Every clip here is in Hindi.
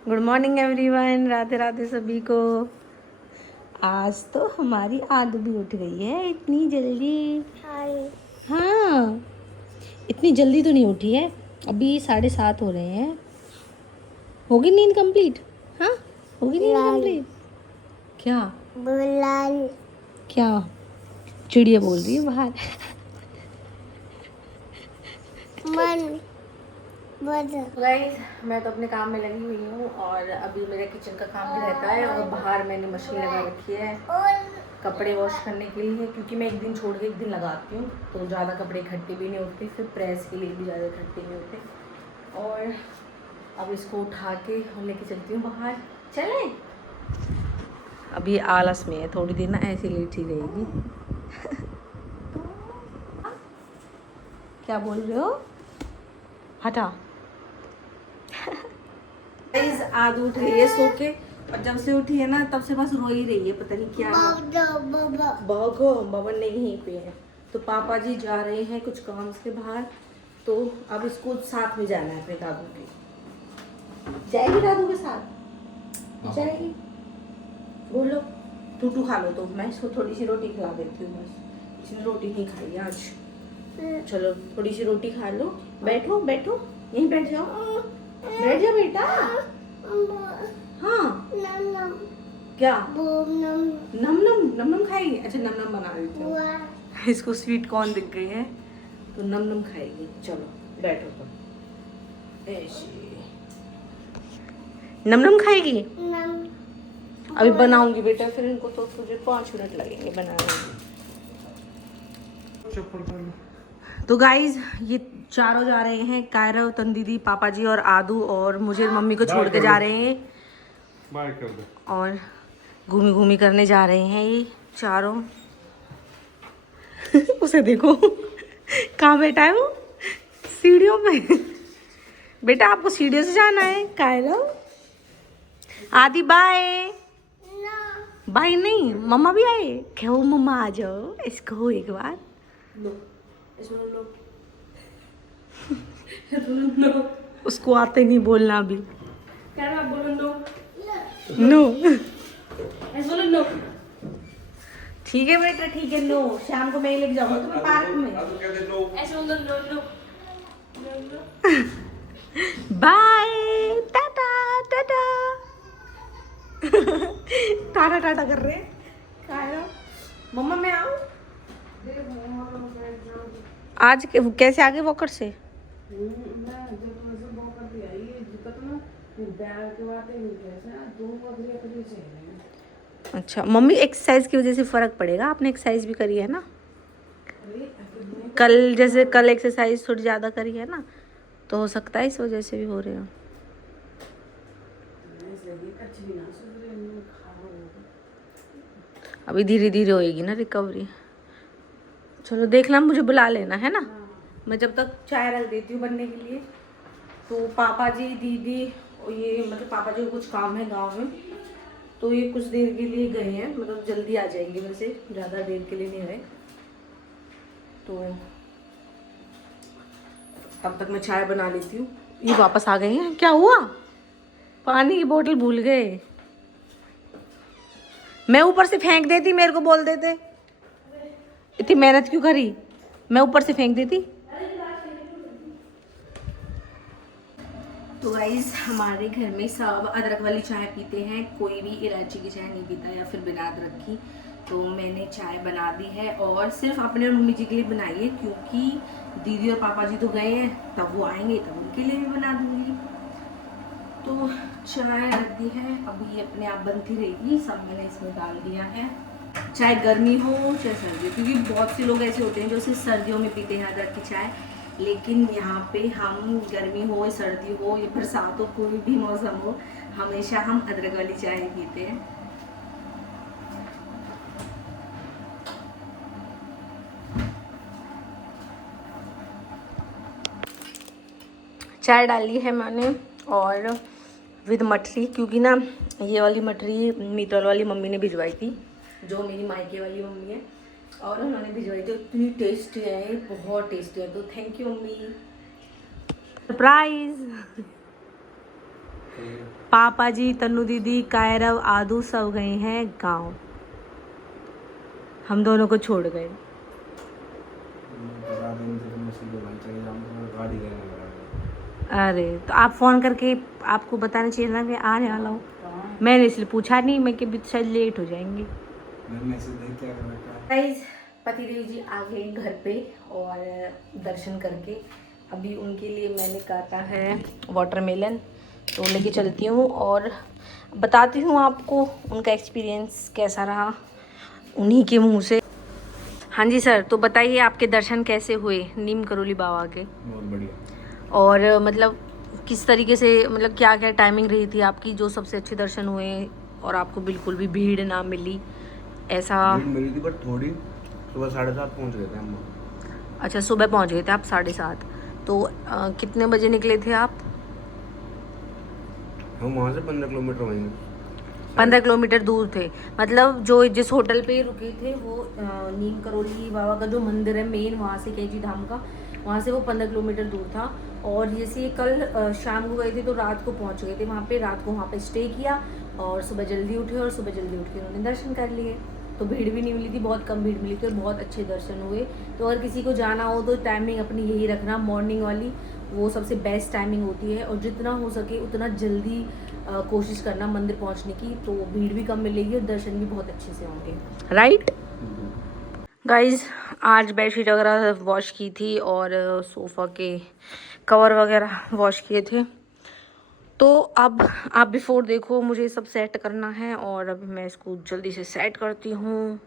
Good morning everyone, Radhe Radhe सभी को। आज तो हमारी आदू भी उठ गई है इतनी जल्दी। हाँ, इतनी जल्दी तो नहीं उठी है, अभी 7:30 हो रहे हैं। होगी नींद कंप्लीट? हाँ, होगी नींद कंप्लीट। क्या क्या चिड़िया बोल रही है बाहर? गाइस, मैं तो अपने काम में लगी हुई हूँ और अभी मेरा किचन का काम भी रहता है और बाहर मैंने मशीन लगा रखी है कपड़े वॉश करने के लिए, क्योंकि मैं एक दिन छोड़ के एक दिन लगाती हूँ तो ज़्यादा कपड़े इकट्ठे भी नहीं होते, फिर प्रेस के लिए भी ज़्यादा इकट्ठे नहीं होते। और अब इसको उठा के हम लेके चलती हूँ बाहर। चले, अभी आलस में है, थोड़ी देर ना ऐसे लेटी रहेगी। क्या बोल रहे हो? हटा। गाइस, आदू उठ रही है सो के और जब से उठी है ना तब से बस रो ही रही है, पता नहीं क्या बाबा बाबा नहीं पे है। तो पापा जी जा रहे हैं कुछ काम से बाहर, तो अब इसको साथ में जाना है अपने दादू के। जाएगी दादू के साथ? जाएगी। बोलो टूटू खा लो, तो मैं इसको थोड़ी सी रोटी खिला देती हूँ, बस इसने रोटी नहीं खाई आज। चलो थोड़ी सी रोटी खा लो, बैठो बैठो यहीं बैठ जाओ, बैठ जाओ बेटा। हाँ क्या नम नम नम नम खाएगी? अच्छा नम नम बना देती हूँ। इसको स्वीट कॉर्न दिख गई है तो नम नम खाएगी। चलो बैठो तो ऐसे नम नम खाएगी। अभी बनाऊंगी बेटा, फिर इनको तो तुझे 5 मिनट लगेंगे बनाने में। तो गाइज, ये चारों जा रहे हैं, कायरा, तन दीदी, पापा जी और आदू, और मुझे मम्मी को छोड़ के जा रहे हैं। बाय कर दो। और घूमी घूमी करने जा रहे हैं ये चारों। उसे देखो कहाँ बैठा है वो, सीढ़ियों पे। बेटा आपको सीढ़ियों से जाना है। कायरा, आदि बाय। बाय नहीं, मम्मा भी आए। क्या मम्मा आ जाओ, इसको एक बार लो, इसमें लो। नो। उसको आते नहीं बोलना अभी। क्या बोलो? नो नो, बोलो नो। ठीक है बेटा, ठीक है, नो। शाम को मैं ही लेके जाऊंगा तुम्हें पार्क में। ऐसे बोलो no no. Bye, tata tata. Tata tata कर रहे हैं। मम्मा मैं आऊं आज? कैसे आगे वॉकर से? अच्छा मम्मी, एक्सरसाइज की वजह से फर्क पड़ेगा। आपने एक्सरसाइज भी करी है ना कल, जैसे कल एक्सरसाइज थोड़ी ज़्यादा करी है ना, तो हो सकता है इस वजह से भी हो रहे हो। अभी धीरे धीरे होएगी ना रिकवरी। चलो देखना, मुझे बुला लेना है ना। मैं जब तक चाय रख देती हूँ बनने के लिए। तो पापा जी, दीदी, और ये मतलब पापा जी को कुछ काम है गांव में, तो ये कुछ देर के लिए गए हैं, मतलब जल्दी आ जाएंगे, वैसे ज़्यादा देर के लिए नहीं रहे। तो तब तक मैं चाय बना लेती हूँ। ये वापस आ गए हैं, क्या हुआ? पानी की बोतल भूल गए। मैं ऊपर से फेंक देती, मेरे को बोल देते। इतनी मेहनत क्यों करी? मैं ऊपर से फेंक देती। तो गाइस, हमारे घर में सब अदरक वाली चाय पीते हैं, कोई भी इलायची की चाय नहीं पीता या फिर बिना अदरक की। तो मैंने चाय बना दी है और सिर्फ अपने और मम्मी जी के लिए बनाई है, क्योंकि दीदी और पापा जी तो गए हैं, तब वो आएंगे तब उनके लिए भी बना दूंगी। तो चाय रख दी है, अभी ये अपने आप बनती रहेगी। सब मैंने इसमें डाल दिया है, चाहे गर्मी हो चाहे सर्दी हो, क्योंकि बहुत से लोग ऐसे होते हैं जो सिर्फ सर्दियों में पीते हैं अदरक की चाय। लेकिन यहाँ पे हम गर्मी हो, सर्दी हो या बरसात हो, कोई भी मौसम हो, हमेशा हम अदरक वाली चाय ही पीते हैं। चाय डाली है मैंने और विद मठरी, क्योंकि ना ये वाली मठरी मीतल वाली मम्मी ने भिजवाई थी, जो मेरी मायके वाली मम्मी है, और उन्होंने भिजवाई थी। इतनी टेस्टी है, बहुत टेस्टी है, तो थैंक यू मम्मी। सरप्राइज। पापा जी, तन्नू दीदी, कायरव, आदू सब गए हैं गांव। हम दोनों को छोड़ गए। अरे तो आप फ़ोन करके आपको बताना चाहिए ना कि आने वाला हूँ। मैंने इसलिए पूछा नहीं, मैं कि शायद लेट हो जाएंगे। गाइस, पतिदेव जी आ गए घर पे और दर्शन करके अभी उनके लिए मैंने काटा है वाटरमेलन, तो लेके चलती हूँ और बताती हूँ आपको उनका एक्सपीरियंस कैसा रहा उन्हीं के मुंह से। हाँ जी सर, तो बताइए आपके दर्शन कैसे हुए नीम करोली बाबा के? बहुत बढ़िया। और मतलब किस तरीके से, मतलब क्या क्या टाइमिंग रही थी आपकी जो सबसे अच्छे दर्शन हुए और आपको बिल्कुल भी भीड़ ना मिली ऐसा? भीड़ मिली थी बट थोड़ी। सुबह 7:30 पहुंच गए थे हम। अच्छा, सुबह पहुंच गए थे आप 7:30। तो कितने बजे निकले थे आप? हम वहाँ से 15 किलोमीटर वहीं 15 किलोमीटर दूर थे। मतलब जो जिस होटल पे रुके थे वो नीम करोली बाबा का जो मंदिर है मेन, वहाँ से कैची धाम का, वहाँ से वो 15 किलोमीटर दूर था। और जैसे कल शाम को गए थे तो रात को पहुँच गए थे वहाँ पे, रात को वहाँ पे स्टे किया और सुबह जल्दी उठे और सुबह जल्दी उठ के उन्होंने दर्शन कर लिए। तो भीड़ भी नहीं मिली थी, बहुत कम भीड़ मिली थी और बहुत अच्छे दर्शन हुए। तो अगर किसी को जाना हो तो टाइमिंग अपनी यही रखना, मॉर्निंग वाली, वो सबसे बेस्ट टाइमिंग होती है। और जितना हो सके उतना जल्दी कोशिश करना मंदिर पहुंचने की, तो भीड़ भी कम मिलेगी और दर्शन भी बहुत अच्छे से होंगे। राइट गाइज, आज बेडशीट वगैरह वॉश की थी और सोफ़ा के कवर वगैरह वॉश किए थे। तो अब आप बिफोर देखो, मुझे सब सेट करना है और अब मैं इसको जल्दी से सेट करती हूँ।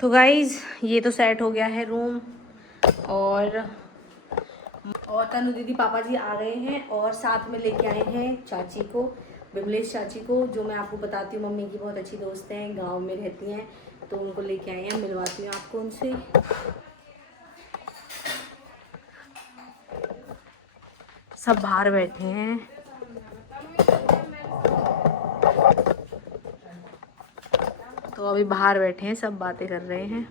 तो गाइज, ये तो सेट हो गया है रूम और तनु दीदी पापा जी आ गए हैं और साथ में लेके आए हैं चाची को, विमलेश चाची को, जो मैं आपको बताती हूँ मम्मी की बहुत अच्छी दोस्त हैं, गांव में रहती हैं। तो उनको लेके आए हैं, मिलवाती हूँ आपको उनसे। सब बाहर बैठे हैं। तो अभी बाहर बैठे हैं, सब बातें कर रहे हैं।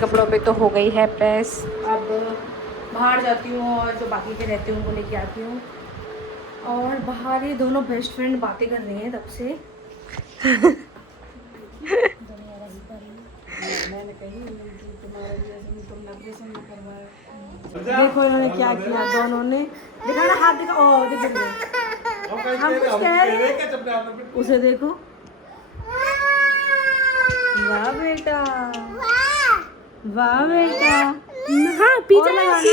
कपड़ों पे तो हो गई है प्रेस। अब बाहर जाती हूँ और जो बाकी के रहते हैं उनको लेके आती हूँ। और बाहर ये दोनों बेस्ट फ्रेंड बातें कर रही हैं तब से। देखो इन्होंने क्या किया, दोनों ने देखा ना, हाथ दिखा, ओ देखो हम कुछ कह रहे हैं, उसे देखो। वाह बेटा, वाह बेटा। हाँ पीछे लगाना है।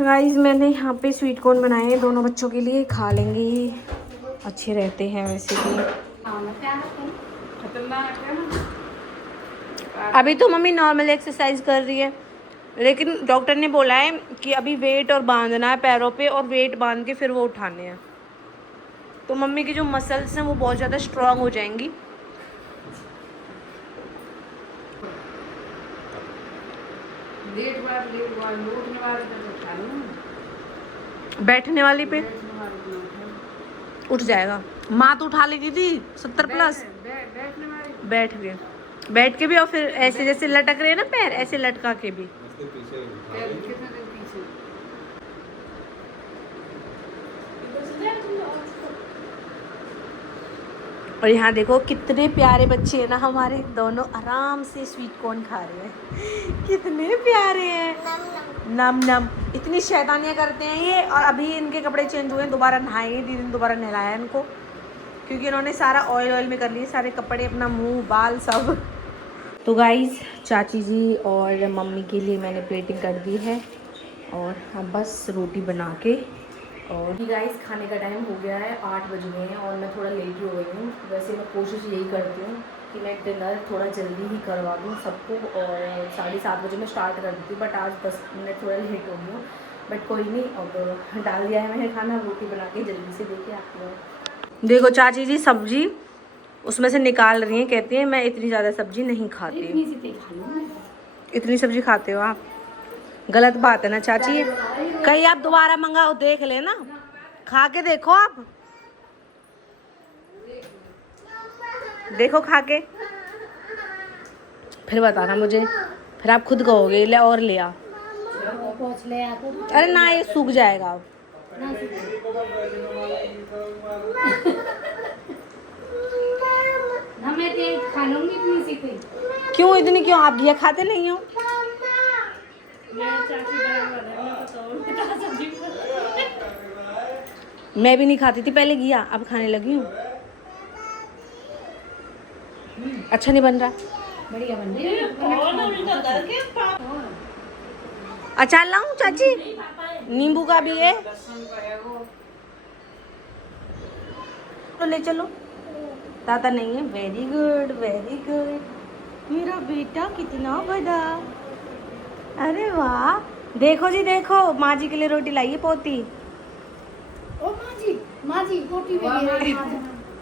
गाइस मैंने यहाँ पे स्वीट कॉर्न बनाए हैं दोनों बच्चों के लिए, खा लेंगे ये, अच्छे रहते हैं वैसे भी। अभी तो मम्मी नॉर्मल एक्सरसाइज कर रही है, लेकिन डॉक्टर ने बोला है कि अभी वेट और बांधना है पैरों पे, और वेट बांध के फिर वो उठाने हैं, तो मम्मी की जो मसल्स हैं वो बहुत ज़्यादा स्ट्रांग हो जाएंगी। बैठने वाली पे उठ जाएगा। माँ तो उठा लेती थी 70+। बैठ के भी, और फिर ऐसे जैसे लटक रहे हैं ना पैर, ऐसे लटका के भी। और यहाँ देखो कितने प्यारे बच्चे हैं ना हमारे, दोनों आराम से स्वीट कॉर्न खा रहे हैं। कितने प्यारे हैं, नम नम। इतनी शैतानियाँ करते हैं ये। और अभी इनके कपड़े चेंज हुए हैं, दोबारा नहाएंगे, दीदी ने दोबारा नहलाया इनको, क्योंकि इन्होंने सारा ऑयल में कर लिए सारे कपड़े, अपना मुंह बाल सब। तो गाइस चाची जी और मम्मी के लिए मैंने प्लेटिंग कर दी है, और अब बस रोटी बना के। और गाइस खाने का टाइम हो गया है, 8 बज गए हैं और मैं थोड़ा लेट हो गई हूँ। वैसे मैं कोशिश यही करती हूँ कि मैं डिनर थोड़ा जल्दी ही करवा दूँ सबको, और 7:30 बजे मैं स्टार्ट कर देती हूँ, बट आज 10 मिनट थोड़ा लेट हो गई हूँ। बट कोई नहीं, अब डाल दिया है मैंने खाना, रोटी बना के जल्दी से देके आती हूँ। देखो चाची जी सब्जी उसमें से निकाल रही हैं, कहती हैं मैं इतनी ज़्यादा सब्जी नहीं खाती। इतनी सब्जी खाते हो आप? गलत बात है ना चाची, कहीं आप दोबारा मंगाओ, देख लेना, खा के देखो आप, देखो खा के फिर बताना मुझे, फिर आप खुद कहोगे ले और ले आ। अरे ना, ये सूख जाएगा अब। क्यों इतनी, क्यों आप घिया खाते नहीं हो? मैं भी नहीं खाती थी पहले घिया, अब खाने लगी हूँ। अच्छा नहीं बन रहा? बढ़िया बन रहा। अचार लाऊं चाची? नींबू का भी है, तो ले चलो। दादा नहीं है, वेरी गुड वेरी गुड, मेरा बेटा कितना बड़ा। अरे वाह, देखो जी देखो, माँ जी के लिए रोटी लाई है पोती। ओ माँ जी रोटी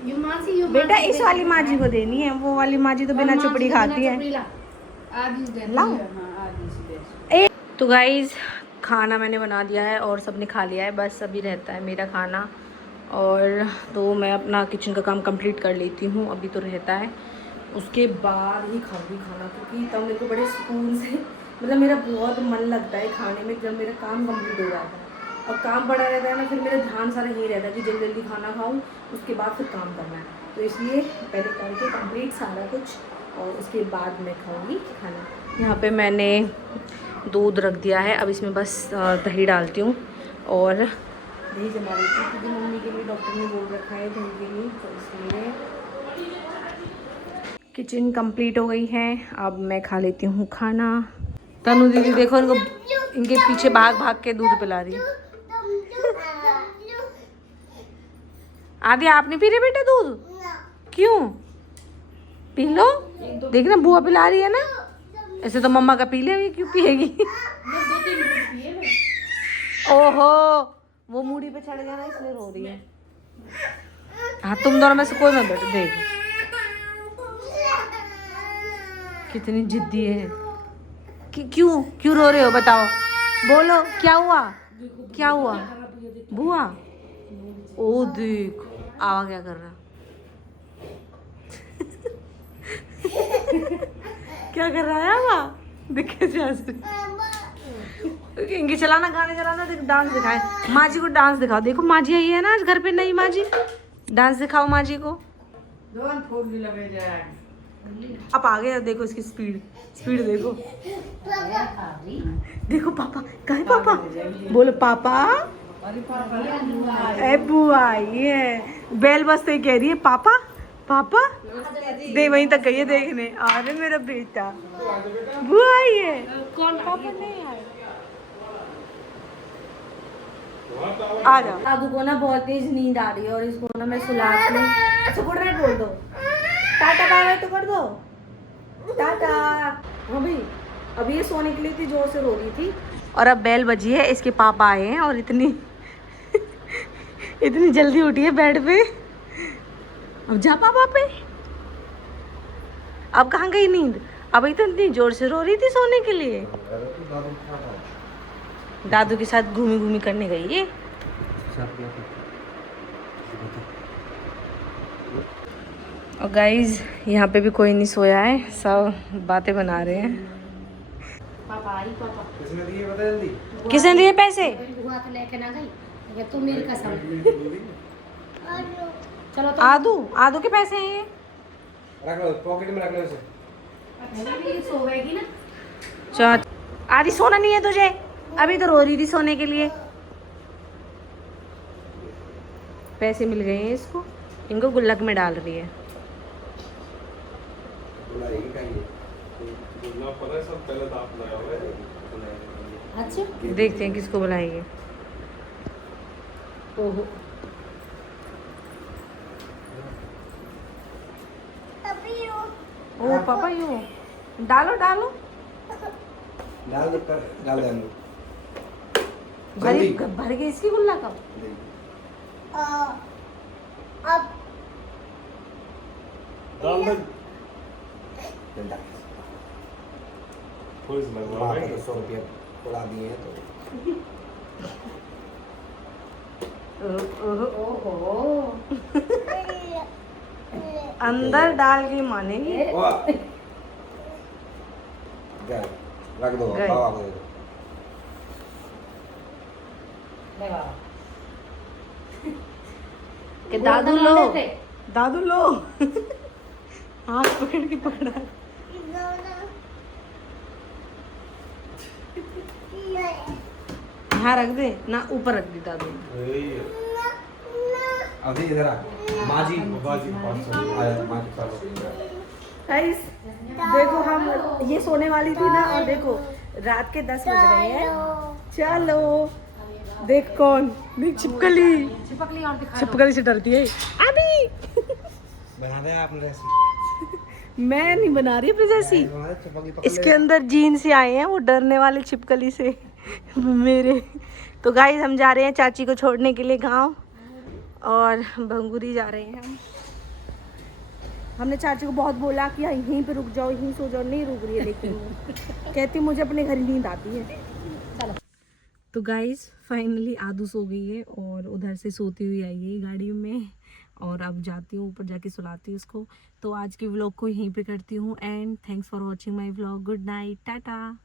ये माँ जी, बेटा इस वाली माँ जी को देनी है, वो वाली माँ जी तो बिना चुपड़ी खाती है। लाओ। तो गाइज खाना मैंने बना दिया है और सबने खा लिया है, बस अभी रहता है मेरा खाना, और तो मैं अपना किचन का काम कंप्लीट कर लेती हूँ, अभी तो रहता है, उसके बाद ही खाऊंगी खाना, क्योंकि तब मेरे को बड़े सुकून से, मतलब मेरा बहुत मन लगता है खाने में जब मेरा काम कंप्लीट हो जाता है। और काम पड़ा रहता है ना, फिर मेरा ध्यान सारा यही रहता है कि जल्दी जल्दी खाना खाऊं, उसके बाद फिर काम करना है, तो इसलिए पहले करके कंप्लीट सारा कुछ, और उसके बाद मैं खाऊंगी खाना। यहाँ पे मैंने दूध रख दिया है, अब इसमें बस दही डालती हूँ और दही जमा देती हूँ, क्योंकि मम्मी के लिए डॉक्टर ने बोल रखा है दही के लिए, तो इसलिए। किचन कंप्लीट हो गई है, अब मैं खा लेती हूँ खाना। तनु दीदी देखो इनको, इनके पीछे भाग भाग के दूध पिला रही है। आदि आप नहीं पी रहे बेटा दूध? क्यों? पी लो, देखना बुआ पिला रही है ना, ऐसे तो मम्मा का पी लेगी, क्यों पिएगी? ओहो, वो मूड़ी पे चढ़ गया ना, इसलिए रो रही है। हाँ तुम दोनों में से कोई मत बैठो, देखो कितनी जिद्दी है। क्यों क्यों रो रहे हो बताओ, बोलो क्या हुआ, क्या हुआ? बुआ ओ देख आवा क्या कर रहा क्या कर रहा है आवा, देखे इनके चलाना, गाने चलाना, देख डांस दिखाए, माँ जी को डांस दिखाओ, देखो माँ जी आई है ना आज घर पे, नहीं माँ जी डांस दिखाओ माँ जी को। अब आ गया, देखो इसकी स्पीड देखो, देखो पापा कहाँ है, पापा बोलो पापा। ए बुआ आई है, बेल बजते ही कह रही है पापा पापा, दे वहीं तक गई है देखने, अरे मेरा बेटा बुआ आई है, कौन पापा नहीं आए, आ जाओ। दादू को ना बहुत तेज नींद आ रही है और इसको ना मैं सुलाती हूँ। अच्छा गुड नाइट बोल दो, टाटा बाय बाय तो कर दो, टाटा। हाँ भाई अभी ये सोने के लिए इतनी जोर से रो रही थी और अब बेल बजी है, इसके पापा आए हैं और इतनी इतनी जल्दी उठी है बेड पे। अब जा पापा पे। अब कहाँ गई नींद? अभी तो इतनी जोर से रो रही थी सोने के लिए। दादू के साथ घूमी घूमी करने गई है। और गाइज यहाँ पे भी कोई नहीं सोया है, सब बातें बना रहे हैं। पापा आई पापा किसने दिए बता जल्दी? किसने दिए पैसे? हुआ तो लेके ना गई, ये तो मेरी कसम। चलो तो आदू आदू के पैसे हैं ये। रख लो पॉकेट में, रख लो इसे। मेरी सो गएगी ना। चल आदि सोना नहीं है तुझे? अभी तो रो रही थी सोने के लिए। पैसे मिल गए हैं इसको, इनको गुल्लक में डाल रही है। बुलाएगी कहीं अच्छा देखते हैं किसको बुलाएंगे। ओहो ओ पापा यू डालो डालो, डाल दे, डाल दे अंदर। भरी भर गई इसकी गुल्ला का। डाल दे। वहाँ पे तो 100 रुपया उड़ा दिए हैं तो। ओहो अंदर डाल के मानेंगे। गए, रख दो गए। बाबा को दे दो। ले बाबा कि दादू लो, दादू लो। हाथ पकड़ के पकड़ा। यहाँ रख दे ना, ऊपर रख दी दादू। अभी इधर आ, माँ जी आया, माँ के पास। गाइस देखो हम ये सोने वाली थी ना, और देखो रात के 10 बज रहे हैं। चलो देख कौन, देख छिपकली, चिपकली और दिखा छिपकली से डरती है अभी। बना दे आपने रेसिपी। मैं नहीं बना रही अपनी जैसी। इसके अंदर जीन से आए हैं वो डरने वाले छिपकली से मेरे। तो गाइस हम जा रहे हैं चाची को छोड़ने के लिए गांव, और भंगुरी जा रहे हैं हम। हमने चाची को बहुत बोला कि यहीं पे रुक जाओ, यहीं सो जाओ, नहीं रुक रही है, लेकिन वो कहती मुझे अपने घर नींद आती है। तो गाइस फाइनली आदू सो गई है और उधर से सोती हुई आई है गाड़ी में, और अब जाती हूँ ऊपर जाके सुलाती हूँ उसको। तो आज की व्लॉग को यहीं पे करती हूँ and thanks for watching my vlog. Good night, Tata.